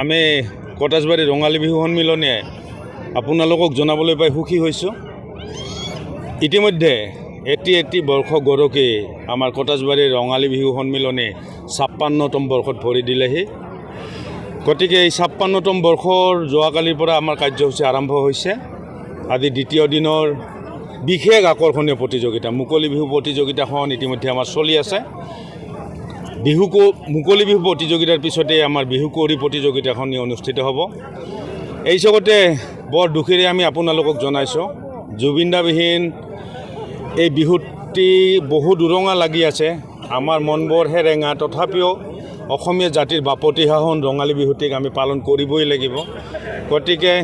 আমি কটাছবাৰী ৰঙালী বিহু সন্মিলনে আপোনালোকক জনাবলৈ পাই সুখী হৈছোঁ। ইতিমধ্যে এটি বৰ্ষ গৌৰৱকে আমাৰ কটাছবাৰী ৰঙালী বিহু সন্মিলনে ৫৬তম বৰ্ষত ভৰি দিলেহি। গতিকে এই ৫৬তম বৰ্ষৰ যোৱাকালিৰ পৰা আমাৰ কাৰ্যসূচী আৰম্ভ হৈছে। আজি দ্বিতীয় দিনৰ বিশেষ আকৰ্ষণীয় প্ৰতিযোগিতা মুকলি বিহু প্ৰতিযোগিতাখন ইতিমধ্যে আমাৰ চলি আছে। মুকলি বিহু প্ৰতিযোগিতাৰ পিছতে আমাৰ বিহু কুঁৱৰী প্ৰতিযোগিতাখন অনুষ্ঠিত হ'ব। এই চকতে বৰ দুখেৰে আমি আপোনালোকক জনাইছোঁ, জুবিনদাবিহীন এই বিহুটি বহু দুৰঙা লাগি আছে। আমাৰ মনবোৰ হেৰেঙা, তথাপিও অসমীয়া জাতিৰ বাপতিসাহোন ৰঙালী বিহুটিক আমি পালন কৰিবই লাগিব। গতিকে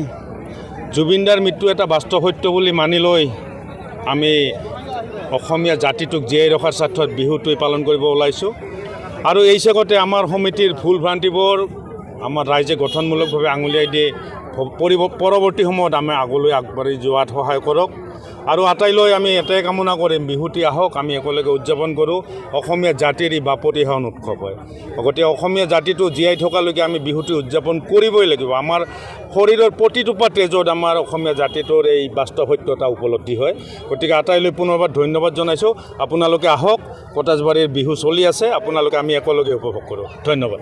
জুবিনদাৰ মৃত্যু এটা বাস্তৱ সত্য বুলি মানি লৈ আমি অসমীয়া জাতিটোক জীয়াই ৰখাৰ স্বাৰ্থত বিহুটো পালন কৰিব ওলাইছোঁ। আৰু এই চেগতে আমাৰ সমিতিৰ ভুল ভ্ৰান্তিবোৰ আমাৰ ৰাইজে গঠনমূলকভাৱে আঙুলিয়াই দিয়ে পৰৱৰ্তী সময়ত আমি আগলৈ আগবাঢ়ি যোৱাত সহায় কৰক। আৰু আটাইলৈ আমি এটাই কামনা কৰিম, বিহুটি আহক, আমি একেলগে উদযাপন কৰোঁ। অসমীয়া জাতিৰ এই বাপতিসাহোন উৎসৱ হয়। গতিকে অসমীয়া জাতিটো জীয়াই থকালৈকে আমি বিহুটি উদযাপন কৰিবই লাগিব। আমাৰ শৰীৰৰ প্ৰতিটোপা তেজত আমাৰ অসমীয়া জাতিটোৰ এই বাস্তৱ সত্যতা উপলব্ধি হয়। গতিকে আটাইলৈ পুনৰবাৰ ধন্যবাদ জনাইছোঁ। আপোনালোকে আহক, কটাছবাৰীৰ বিহু চলি আছে, আপোনালোকে আমি একেলগে উপভোগ কৰোঁ। ধন্যবাদ।